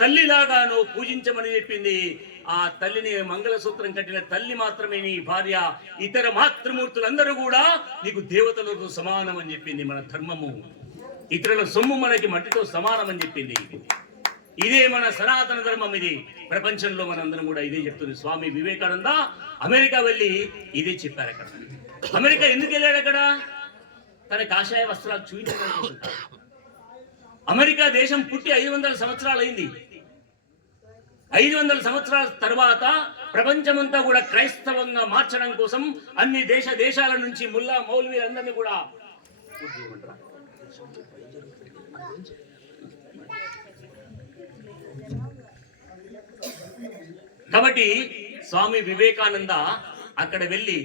తల్లిలాగాను పూజించమని చెప్పింది. ఆ తల్లిని మంగళసూత్రం కట్టిన తల్లి మాత్రమే నీ భార్య, ఇతర మాతృమూర్తులందరూ కూడా నీకు దేవతలతో సమానం అని చెప్పింది. మన ధర్మము ఇతరుల సొమ్ము మనకి మట్టితో సమానం అని చెప్పింది. ఇదే మన సనాతన ధర్మం. ఇది ప్రపంచంలో మనందరం కూడా ఇదే చెప్తుంది. స్వామి వివేకానంద అమెరికా వెళ్ళి ఇదే చెప్పారు. అక్కడ అమెరికా ఎందుకు వెళ్ళాడు? అక్కడ తన కాషాయ వస్త్రాలు చూపించడం. అమెరికా దేశం పుట్టి 500 సంవత్సరాలు అయింది. 500 సంవత్సరాల తర్వాత ప్రపంచమంతా కూడా క్రైస్తవంగా మార్చడం కోసం అన్ని దేశాల నుంచి ముల్లా మౌల్వీలందరినీ కూడా కాబట్టి స్వామి వివేకానంద అక్కడ వెళ్ళి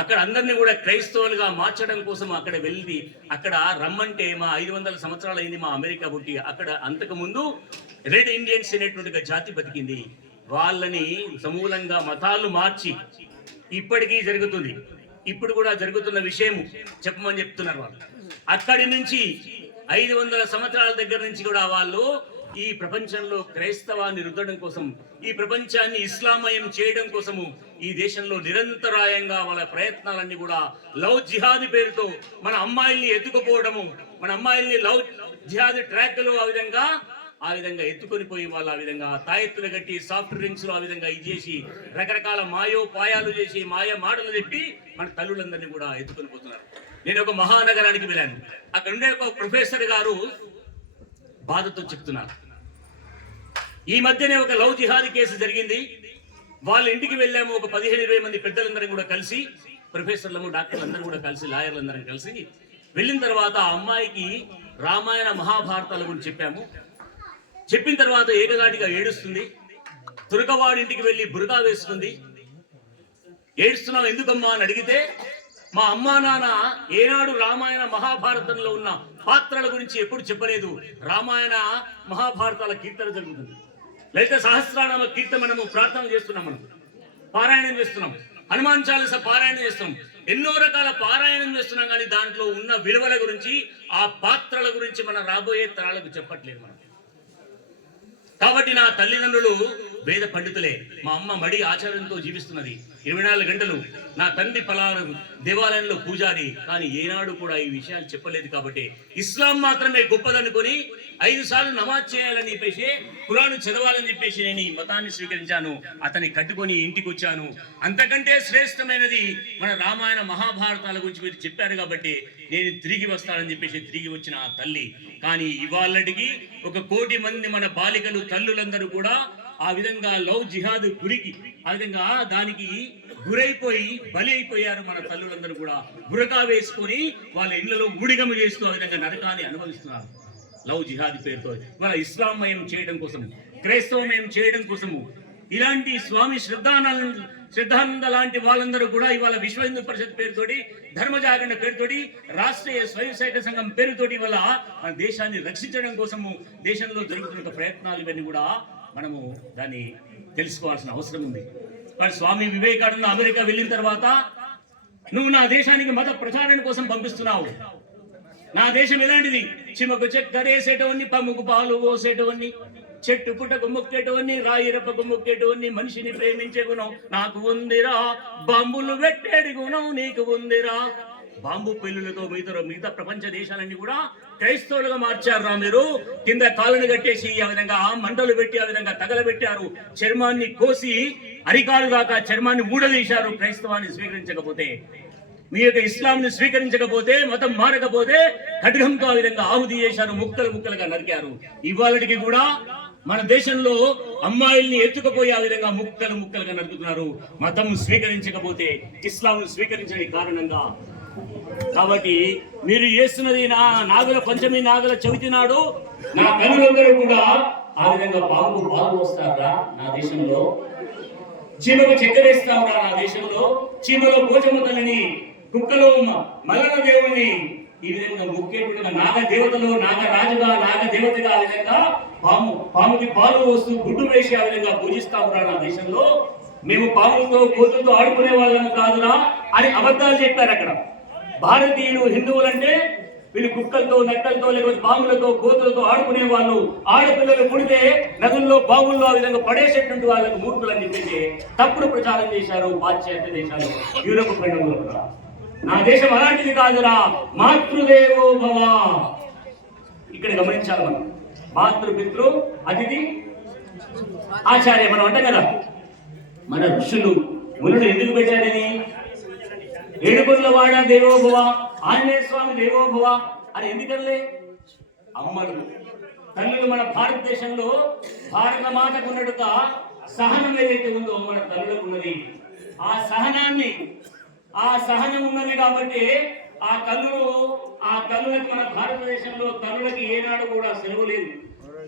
అక్కడ అందరినీ కూడా క్రైస్తవులుగా మార్చడం కోసం అక్కడ వెళ్ళి అక్కడ రమ్మంటే మా 500 సంవత్సరాలు అయింది మా అమెరికా పుట్టి. అక్కడ అంతకు ముందు రెడ్ ఇండియన్స్ అనేటువంటి జాతి బతికింది. వాళ్ళని సమూలంగా మతాలు మార్చి ఇప్పటికీ జరుగుతుంది. ఇప్పుడు కూడా జరుగుతున్న విషయం చెప్పమని చెప్తున్నారు వాళ్ళు. అక్కడి నుంచి 500 సంవత్సరాల దగ్గర నుంచి కూడా వాళ్ళు ఈ ప్రపంచంలో క్రైస్తవాన్ని రుద్దడం కోసం, ఈ ప్రపంచాన్ని ఇస్లామయం చేయడం కోసము ఈ దేశంలో నిరంతరాయంగా వాళ్ళ ప్రయత్నాలన్నీ కూడా లవ్ జిహాద్ పేరుతో మన అమ్మాయిల్ని ఎత్తుకుపోవడము, మన అమ్మాయిల్ని లవ్ జిహాద్ ట్రాక్ లో ఆ విధంగా ఎత్తుకొని పోయి వాళ్ళు ఆ విధంగా తాయెత్తులు కట్టి సాఫ్ట్ డ్రింక్స్ లో ఆ విధంగా ఇది చేసి రకరకాల మాయోపాయాలు చేసి మాయ మాటలు చెప్పి మన తల్లులందరినీ కూడా ఎత్తుకొని పోతున్నారు. నేను ఒక మహానగరానికి వెళ్ళాను. అక్కడ ఉండే ఒక ప్రొఫెసర్ గారు బాధతో చెప్తున్నారు, ఈ మధ్యనే ఒక లవ్ జిహాదీ కేసు జరిగింది. వాళ్ళ ఇంటికి వెళ్ళాము. ఒక 15-20 మంది పెద్దలందరం కూడా కలిసి, ప్రొఫెసర్లము డాక్టర్లు అందరూ కూడా కలిసి, లాయర్లందరం కలిసి వెళ్ళిన తర్వాత ఆ అమ్మాయికి రామాయణ మహాభారతాల గురించి చెప్పాము. చెప్పిన తర్వాత ఏకగాటిగా ఏడుస్తుంది. తురకవాడి ఇంటికి వెళ్ళి బురకా వేసుకుంది. ఏడుస్తున్నావు ఎందుకమ్మా అని అడిగితే, మా అమ్మా నాన్న ఏనాడు రామాయణ మహాభారతంలో ఉన్న పాత్రల గురించి ఎప్పుడు చెప్పలేదు. రామాయణ మహాభారతాల కీర్తన జరుగుతుంది, లలిత సహస్రనామ కీర్తన మనము ప్రార్థన చేస్తున్నాం, మనం పారాయణం చేస్తున్నాం, హనుమాన్ చాలీసా పారాయణం చేస్తున్నాం, ఎన్నో రకాల పారాయణం చేస్తున్నాం. కానీ దాంట్లో ఉన్న విలువల గురించి, ఆ పాత్రల గురించి మన రాబోయే తరాలకు చెప్పట్లేదు మనం. కాబట్టి నా తల్లిదండ్రులు వేద పండితులే. మా అమ్మ మడి ఆచారంతో జీవిస్తున్నది 24 గంటలు. నా తండ్రి పలానా దేవాలయంలో పూజారి. కానీ ఏనాడు కూడా ఈ విషయాలు చెప్పలేదు. కాబట్టి ఇస్లాం మాత్రమే గొప్పదనుకొని 5 సార్లు నమాజ్ చేయాలని చెప్పేసి, ఖురాను చదవాలని చెప్పేసి నేను ఈ మతాన్ని స్వీకరించాను. అతన్ని కట్టుకొని ఇంటికి వచ్చాను. అంతకంటే శ్రేష్టమైనది మన రామాయణ మహాభారతాల గురించి మీరు చెప్పారు కాబట్టి నేను తిరిగి వస్తానని చెప్పేసి తిరిగి వచ్చిన ఆ తల్లి. కానీ ఇవాళటికి 1 కోటి మంది మన బాలికలు తల్లులందరూ కూడా ఆ విధంగా లవ్ జిహాద్ గురికి ఆ విధంగా దానికి గురైపోయి బలి అయిపోయారు. మన తల్లులందరూ కూడా బురకా వేసుకొని వాళ్ళ ఇళ్లలో ఊడిగము చేస్తూ ఆ విధంగా నరకాన్ని అనుభవిస్తున్నారు లవ్ జిహాద్ పేరుతో. మన ఇస్లామయం చేయడం కోసము, క్రైస్తవమయం చేయడం కోసము ఇలాంటి స్వామి శ్రద్ధానంద లాంటి వాళ్ళందరూ కూడా ఇవాళ విశ్వ హిందూ పరిషత్ పేరుతోటి, ధర్మ జాగరణ పేరుతోటి, రాష్ట్రీయ స్వయం సేవక సంఘం పేరుతోటి వల్ల మన దేశాన్ని రక్షించడం కోసము దేశంలో జరుగుతున్న ప్రయత్నాలు ఇవన్నీ కూడా మనము దాన్ని తెలుసుకోవాల్సిన అవసరం ఉంది. మరి స్వామి వివేకానంద అమెరికా వెళ్ళిన తర్వాత, నువ్వు నా దేశానికి మత ప్రచారం కోసం పంపిస్తున్నావు. నా దేశం ఎలాంటిది? చిమకు చక్కరేసేటవన్నీ, పమ్ముకు పాలు పోసేటవన్నీ, చెట్టు పుట్టకు మొక్కేటవన్నీ, రాయిరప్పకు మొక్కేటవన్నీ, మనిషిని ప్రేమించే గుణం నాకు ఉందిరా, బాంబులు పెట్టేడి గుణం నీకు ఉందిరా. బాంబు పెళ్లులతో మిగతా ప్రపంచ దేశాలన్నీ కూడా క్రైస్తవులుగా మార్చారు రా మీరు. కింద కాళ్ళను కట్టేసి ఆ విధంగా మంటలు పెట్టి ఆ విధంగా తగలబెట్టారు. చర్మాన్ని కోసి అరికాలు దాకా చర్మాన్ని ఊడదీశారు. క్రైస్తవాన్ని స్వీకరించకపోతే, మీ యొక్క ఇస్లాంని స్వీకరించకపోతే, మతం మారకపోతే ఖడ్గంతో ఆ విధంగా ఆహుతి చేశారు, ముక్కలుగా నరికారు. ఇవాళకి కూడా మన దేశంలో అమ్మాయిల్ని ఎత్తుకుపోయి ఆ విధంగా ముక్కలుగా నరుకుతున్నారు, మతం స్వీకరించకపోతే, ఇస్లాంను స్వీకరించని కారణంగా. కాబట్టి మీరు చేస్తున్నది నాగుల పంచమి, నాగుల చవితి నాడు నా కనులందరూ కూడా ఆ విధంగా పాలు వస్తారా నా దేశంలో? చీమకు చక్కెరేస్తారా నా దేశంలో? చీమలో పోచమ్మ తల్లిని, కుక్కలో మల్లన దేవుని ఈ విధంగా ముఖ్యమైన నాగ దేవతలు, నాగరాజుగా, నాగ దేవతగా ఆ విధంగా పాముకి పాలు వస్తూ గుడ్డు వేసి ఆ విధంగా పూజిస్తామురా నా దేశంలో. మేము పాములతో కోతులతో ఆడుకునే వాళ్ళము కాదురా అని అబద్ధాలు చెప్పారు అక్కడ. భారతీయులు హిందువులంటే వీళ్ళు కుక్కలతో, నక్కలతో, లేకపోతే పాములతో, కోతులతో ఆడుకునే వాళ్ళు. ఆడపిల్లలు పుడితే నదుల్లో, బావుల్లో ఆ విధంగా పడేసేటువంటి వాళ్ళకు మూర్ఖులని చెప్పేసి తప్పుడు ప్రచారం చేశారు పాశ్చాత్య దేశాలు, యూరోప్ ఖండంలో కూడా. నా దేశం అలాంటిది కాదురా, మాతృదేవో భవ. ఇక్కడ గమనించాలి మనం, మాతృపితృ అతిథి ఆచార్య మనం అంటాం కదా. మన ఋషులు మునులు ఎందుకు పెట్టారని? ఏడుకొండల వాడ దేవోభవ, ఆంజనేయ స్వామి దేవోభవ అని ఎందుకనలే? అమ్మలు, తల్లులు మన భారతదేశంలో భారత మాతకు ఉన్నట్టుగా సహనం ఏదైతే ఉందో మన తల్లులకు ఉన్నది. ఆ సహనం ఉన్నది కాబట్టి ఆ తల్లులకు మన భారతదేశంలో తల్లులకి ఏనాడు కూడా సెలవు లేదు.